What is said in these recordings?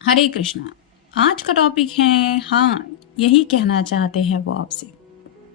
हरे कृष्णा। आज का टॉपिक है, हाँ, यही कहना चाहते हैं वो आपसे।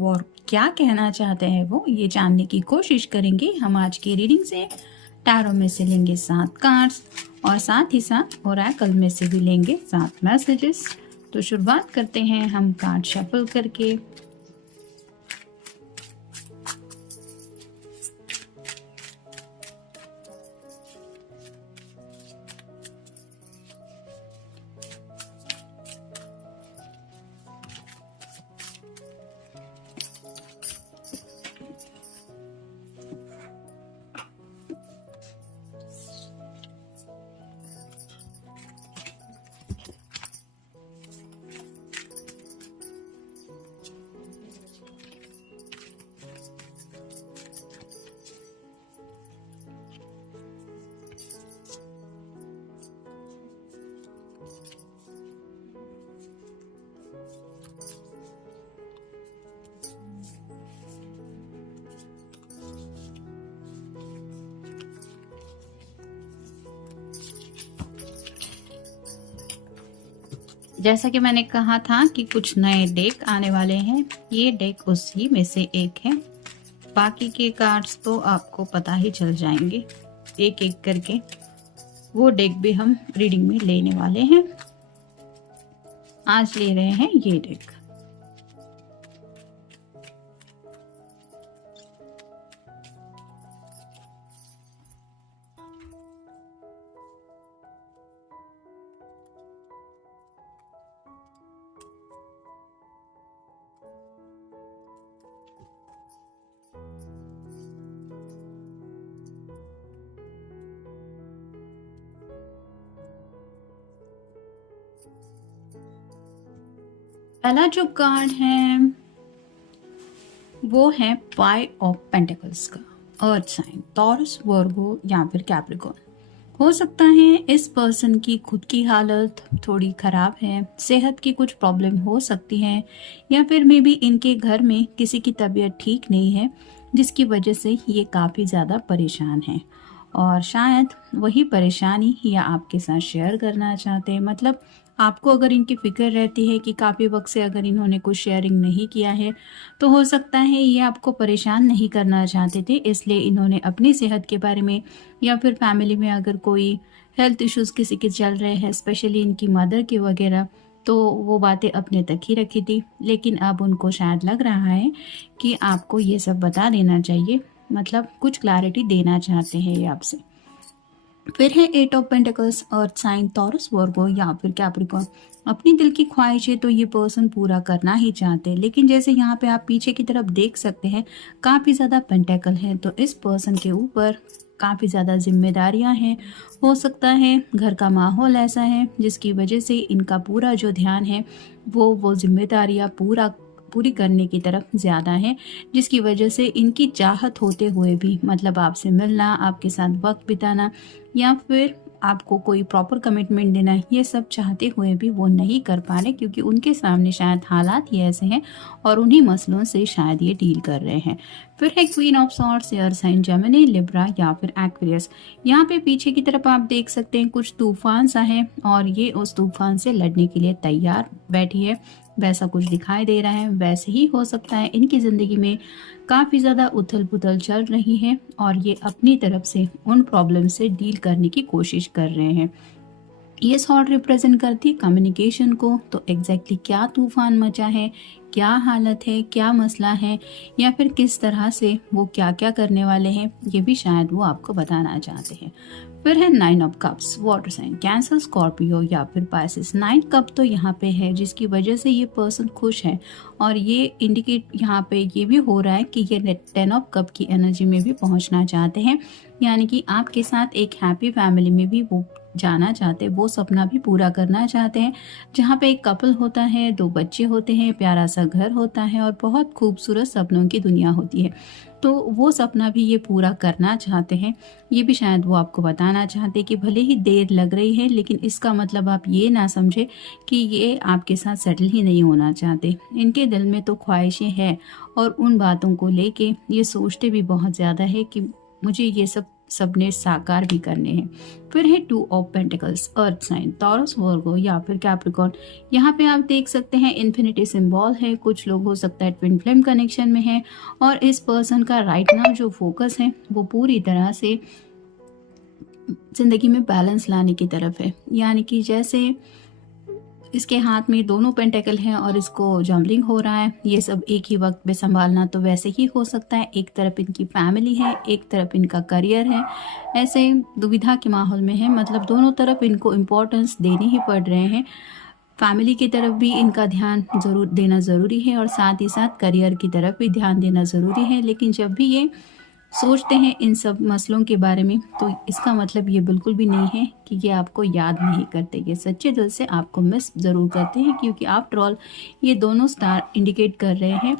और क्या कहना चाहते हैं वो, ये जानने की कोशिश करेंगे हम आज की रीडिंग से। टैरो में से लेंगे 7 कार्ड्स और साथ ही साथ ओरेकल में से भी लेंगे 7 मैसेजेस। तो शुरुआत करते हैं हम कार्ड शफल करके। जैसा कि मैंने कहा था कि कुछ नए डेक आने वाले हैं, ये डेक उसी में से एक है। बाकी के कार्ड्स तो आपको पता ही चल जाएंगे एक एक करके। वो डेक भी हम रीडिंग में लेने वाले हैं। आज ले रहे हैं ये डेक। पहला जो कार्ड है वो है 5 ऑफ पेंटिकल्स का। अर्थ साइन, टॉरस, वर्गो या फिर कैप्रिकॉर्न। हो सकता है इस पर्सन की खुद की हालत थोड़ी खराब है, सेहत की कुछ प्रॉब्लम हो सकती है, या फिर मे बी इनके घर में किसी की तबीयत ठीक नहीं है जिसकी वजह से ये काफ़ी ज़्यादा परेशान है। और शायद वही परेशानी या आपके साथ शेयर करना चाहते हैं। मतलब आपको अगर इनकी फिक्र रहती है कि काफ़ी वक्त से अगर इन्होंने कुछ शेयरिंग नहीं किया है, तो हो सकता है ये आपको परेशान नहीं करना चाहते थे, इसलिए इन्होंने अपनी सेहत के बारे में या फिर फैमिली में अगर कोई हेल्थ इश्यूज़ किसी के चल रहे हैं, स्पेशली इनकी मदर के वगैरह, तो वो बातें अपने तक ही रखी थी। लेकिन अब उनको शायद लग रहा है कि आपको ये सब बता देना चाहिए, मतलब कुछ क्लैरिटी देना चाहते हैं ये आपसे। फिर है 8 of pentacles, earth sign, Taurus, Virgo या फिर कैप्रिकॉर्न। अपनी दिल की ख्वाहिशें तो ये पर्सन पूरा करना ही चाहते हैं, लेकिन जैसे यहाँ पे आप पीछे की तरफ देख सकते हैं काफ़ी ज़्यादा पेंटिकल है, तो इस पर्सन के ऊपर काफ़ी ज़्यादा जिम्मेदारियां हैं। हो सकता है घर का माहौल ऐसा है जिसकी वजह से इनका पूरा जो ध्यान है वो जिम्मेदारियां पूरी करने की तरफ ज़्यादा है, जिसकी वजह से इनकी चाहत होते हुए भी, मतलब आपसे मिलना, आपके साथ वक्त बिताना या फिर आपको कोई प्रॉपर कमिटमेंट देना, ये सब चाहते हुए भी वो नहीं कर पा रहे, क्योंकि उनके सामने शायद हालात ही ऐसे हैं और उन्हीं मसलों से शायद ये डील कर रहे हैं। फिर है queen of swords, air sign, Gemini, Libra या फिर एक्वेरियस। यहाँ पे पीछे की तरफ आप देख सकते हैं कुछ तूफान सा है और ये उस तूफान से लड़ने के लिए तैयार बैठी है, वैसा कुछ दिखाई दे रहा है। वैसे ही हो सकता है इनकी ज़िंदगी में काफ़ी ज़्यादा उथल पुथल चल रही है और ये अपनी तरफ से उन प्रॉब्लम से डील करने की कोशिश कर रहे हैं। ये सॉर्ड रिप्रेजेंट करती है कम्युनिकेशन को। तो एग्जैक्टली क्या तूफान मचा है, क्या हालत है, क्या मसला है, या फिर किस तरह से वो क्या क्या करने वाले हैं, ये भी शायद वो आपको बताना चाहते हैं। फिर है 9 of cups, water sign, Cancer, Scorpio या फिर पाइसिस। 9 कप तो यहाँ पे है जिसकी वजह से ये पर्सन खुश है, और ये इंडिकेट यहाँ पे ये भी हो रहा है कि ये 10 ऑफ कप की एनर्जी में भी पहुँचना चाहते हैं, यानी कि आपके साथ एक हैप्पी फैमिली में भी वो जाना चाहते हैं, वो सपना भी पूरा करना चाहते हैं, जहाँ पे एक कपल होता है, 2 बच्चे होते हैं, प्यारा सा घर होता है और बहुत खूबसूरत सपनों की दुनिया होती है। तो वो सपना भी ये पूरा करना चाहते हैं। ये भी शायद वो आपको बताना चाहते हैं कि भले ही देर लग रही है, लेकिन इसका मतलब आप ये ना समझे कि ये आपके साथ सेटल ही नहीं होना चाहते। इनके दिल में तो ख्वाहिशें हैं और उन बातों को लेके ये सोचते भी बहुत ज़्यादा है कि मुझे ये सब सपने साकार भी करने हैं। फिर है two of pentacles, earth sign, Taurus, Virgo या फिर कैप्रिकॉर्न। यहाँ पे आप देख सकते हैं इन्फिनिटी सिंबल है, कुछ लोग हो सकता है ट्विन फ्लेम कनेक्शन में है और इस पर्सन का राइट नाउ जो फोकस है वो पूरी तरह से जिंदगी में बैलेंस लाने की तरफ है। यानी कि जैसे इसके हाथ में दोनों पेंटेकल हैं और इसको जम्बलिंग हो रहा है, ये सब एक ही वक्त में संभालना, तो वैसे ही हो सकता है। एक तरफ इनकी फैमिली है, एक तरफ इनका करियर है, ऐसे दुविधा के माहौल में है। मतलब दोनों तरफ इनको इम्पोर्टेंस देने ही पड़ रहे हैं। फैमिली की तरफ भी इनका ध्यान जरूर देना ज़रूरी है और साथ ही साथ करियर की तरफ भी ध्यान देना ज़रूरी है। लेकिन जब भी ये सोचते हैं इन सब मसलों के बारे में, तो इसका मतलब ये बिल्कुल भी नहीं है कि ये आपको याद नहीं करते। ये सच्चे दिल से आपको मिस ज़रूर करते हैं, क्योंकि आफ्टर ऑल ये दोनों स्टार इंडिकेट कर रहे हैं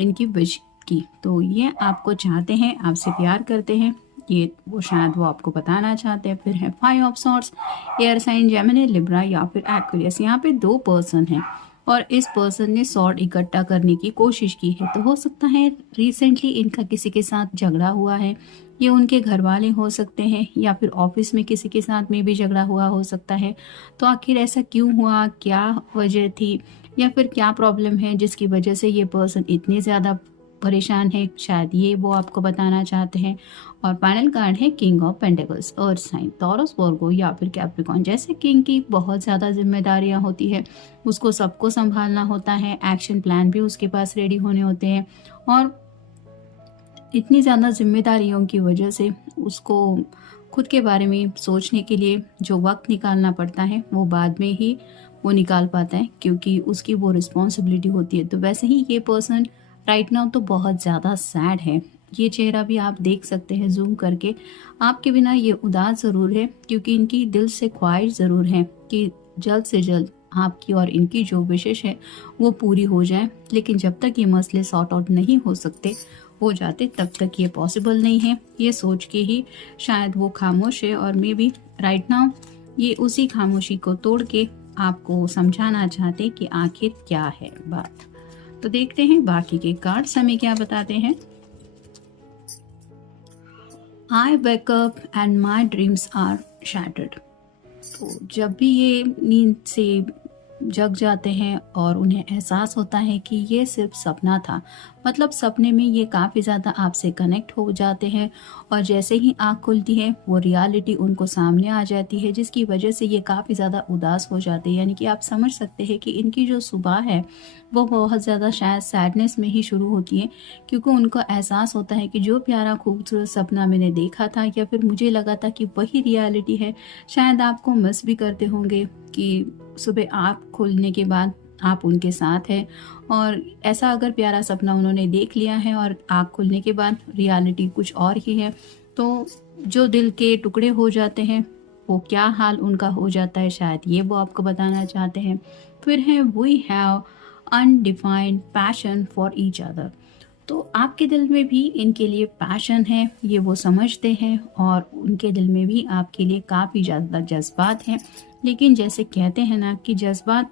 इनकी विश की। तो ये आपको चाहते हैं, आपसे प्यार करते हैं, ये वो शायद वो आपको बताना चाहते हैं। फिर है 5 of swords, air sign Gemini, Libra या फिर एक्वेरियस। यहाँ पे 2 पर्सन हैं और इस पर्सन ने सॉर्ड इकट्ठा करने की कोशिश की है। तो हो सकता है रिसेंटली इनका किसी के साथ झगड़ा हुआ है, ये उनके घर वाले हो सकते हैं या फिर ऑफिस में किसी के साथ में भी झगड़ा हुआ हो सकता है। तो आखिर ऐसा क्यों हुआ, क्या वजह थी या फिर क्या प्रॉब्लम है जिसकी वजह से ये पर्सन इतने ज़्यादा परेशान है, शायद ये वो आपको बताना चाहते हैं। और फाइनल कार्ड है king of pentacles, earth sign, Taurus, Virgo या फिर कैप्रिकॉर्न। जैसे किंग की बहुत ज़्यादा जिम्मेदारियां होती है, उसको सबको संभालना होता है, एक्शन प्लान भी उसके पास रेडी होने होते हैं और इतनी ज़्यादा जिम्मेदारियों की वजह से उसको खुद के बारे में सोचने के लिए जो वक्त निकालना पड़ता है वो बाद में ही वो निकाल पाता है, क्योंकि उसकी वो रिस्पॉन्सिबिलिटी होती है। तो वैसे ही ये पर्सन राइट नाउ तो बहुत ज़्यादा सैड है। ये चेहरा भी आप देख सकते हैं जूम करके। आपके बिना ये उदास ज़रूर है, क्योंकि इनकी दिल से ख्वाहिश ज़रूर है कि जल्द से जल्द आपकी और इनकी जो विशेष है वो पूरी हो जाए। लेकिन जब तक ये मसले सॉर्ट आउट नहीं हो जाते तब तक ये पॉसिबल नहीं है। ये सोच के ही शायद वो खामोश है और मे बी राइट नाउ ये उसी खामोशी को तोड़ के आपको समझाना चाहते कि आखिर क्या है बात। तो देखते हैं बाकी के कार्ड्स हमें क्या बताते हैं। I wake up and my dreams are shattered. तो जब भी ये नींद से जग जाते हैं और उन्हें एहसास होता है कि ये सिर्फ सपना था, मतलब सपने में ये काफ़ी ज़्यादा आपसे कनेक्ट हो जाते हैं और जैसे ही आँख खुलती है वो रियलिटी उनको सामने आ जाती है, जिसकी वजह से ये काफ़ी ज़्यादा उदास हो जाते हैं। यानी कि आप समझ सकते हैं कि इनकी जो सुबह है वो बहुत ज़्यादा शायद सैडनेस में ही शुरू होती है, क्योंकि उनको एहसास होता है कि जो प्यारा खूबसूरत सपना मैंने देखा था या फिर मुझे लगा था कि वही रियलिटी है। शायद आपको मिस भी करते होंगे कि सुबह आँख खुलने के बाद आप उनके साथ हैं और ऐसा अगर प्यारा सपना उन्होंने देख लिया है और आँख खुलने के बाद रियलिटी कुछ और ही है, तो जो दिल के टुकड़े हो जाते हैं वो क्या हाल उनका हो जाता है, शायद ये वो आपको बताना चाहते हैं। फिर है we have undefined passion for each other. तो आपके दिल में भी इनके लिए पैशन है, ये वो समझते हैं और उनके दिल में भी आपके लिए काफ़ी ज़्यादा जज्बात हैं। लेकिन जैसे कहते हैं ना कि जज्बात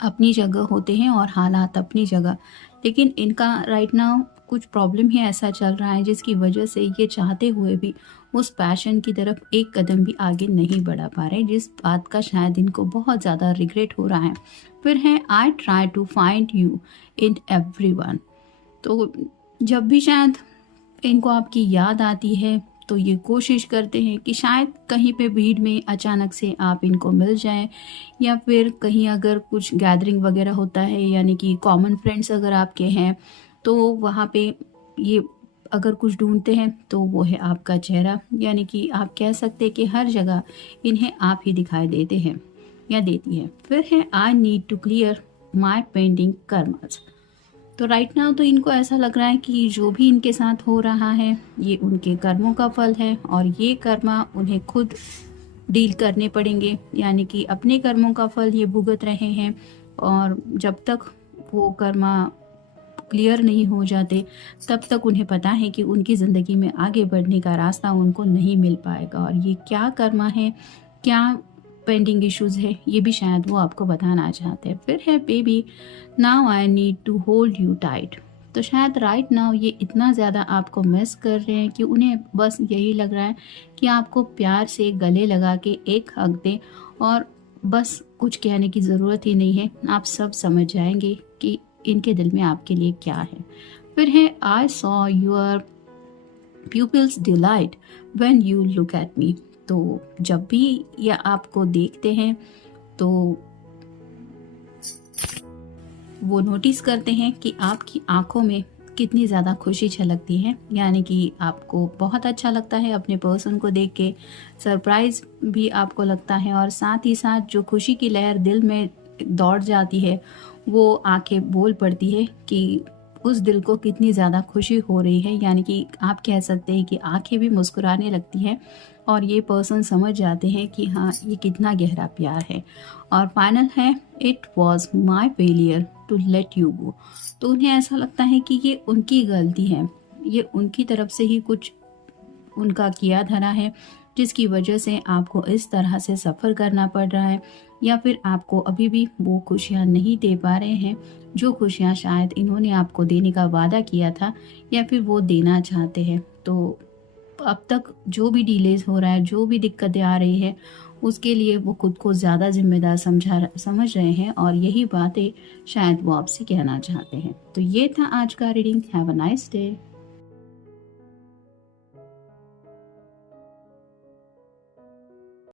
अपनी जगह होते हैं और हालात अपनी जगह, लेकिन इनका राइट नाउ कुछ प्रॉब्लम ही ऐसा चल रहा है जिसकी वजह से ये चाहते हुए भी उस पैशन की तरफ एक कदम भी आगे नहीं बढ़ा पा रहे, जिस बात का शायद इनको बहुत ज़्यादा रिग्रेट हो रहा है। फिर है I try to find you in everyone. तो जब भी शायद इनको आपकी याद आती है तो ये कोशिश करते हैं कि शायद कहीं पे भीड़ में अचानक से आप इनको मिल जाएं, या फिर कहीं अगर कुछ गैदरिंग वगैरह होता है, यानी कि कॉमन फ्रेंड्स अगर आपके हैं तो वहाँ पे ये अगर कुछ ढूंढते हैं तो वो है आपका चेहरा। यानी कि आप कह सकते हैं कि हर जगह इन्हें आप ही दिखाई देते हैं या देती है। फिर है I need to clear my pending karmas. तो राइट नाउ तो इनको ऐसा लग रहा है कि जो भी इनके साथ हो रहा है ये उनके कर्मों का फल है और ये कर्मा उन्हें खुद डील करने पड़ेंगे। यानी कि अपने कर्मों का फल ये भुगत रहे हैं और जब तक वो कर्मा क्लियर नहीं हो जाते तब तक उन्हें पता है कि उनकी ज़िंदगी में आगे बढ़ने का रास्ता उनको नहीं मिल पाएगा। और ये क्या कर्मा है, क्या पेंडिंग इश्यूज है, ये भी शायद वो आपको बताना चाहते हैं। फिर है baby now I need to hold you tight. तो शायद राइट नाउ ये इतना ज़्यादा आपको मिस कर रहे हैं कि उन्हें बस यही लग रहा है कि आपको प्यार से गले लगा के एक हग दें, और बस कुछ कहने की ज़रूरत ही नहीं है, आप सब समझ जाएंगे कि इनके दिल में आपके लिए क्या है। फिर है I saw your pupils delight when you look at me। तो जब भी ये आपको देखते हैं तो वो नोटिस करते हैं कि आपकी आंखों में कितनी ज़्यादा खुशी छलकती है, यानी कि आपको बहुत अच्छा लगता है अपने पर्सन को देख के, सरप्राइज भी आपको लगता है, और साथ ही साथ जो खुशी की लहर दिल में दौड़ जाती है वो आंखें बोल पड़ती है कि उस दिल को कितनी ज़्यादा खुशी हो रही है। यानी कि आप कह सकते हैं कि आंखें भी मुस्कुराने लगती हैं और ये पर्सन समझ जाते हैं कि हाँ, ये कितना गहरा प्यार है। और फाइनल है, it was my failure to let you go. तो उन्हें ऐसा लगता है कि ये उनकी गलती है, ये उनकी तरफ से ही कुछ उनका किया धरा है जिसकी वजह से आपको इस तरह से सफ़र करना पड़ रहा है, या फिर आपको अभी भी वो खुशियाँ नहीं दे पा रहे हैं जो खुशियाँ शायद इन्होंने आपको देने का वादा किया था, या फिर वो देना चाहते हैं। तो अब तक जो भी डिलेज हो रहा है, जो भी दिक्कतें आ रही है, उसके लिए वो खुद को ज़्यादा जिम्मेदार समझ रहे हैं, और यही बातें शायद वो आपसे कहना चाहते हैं। तो ये था आज का reading. Have a nice day.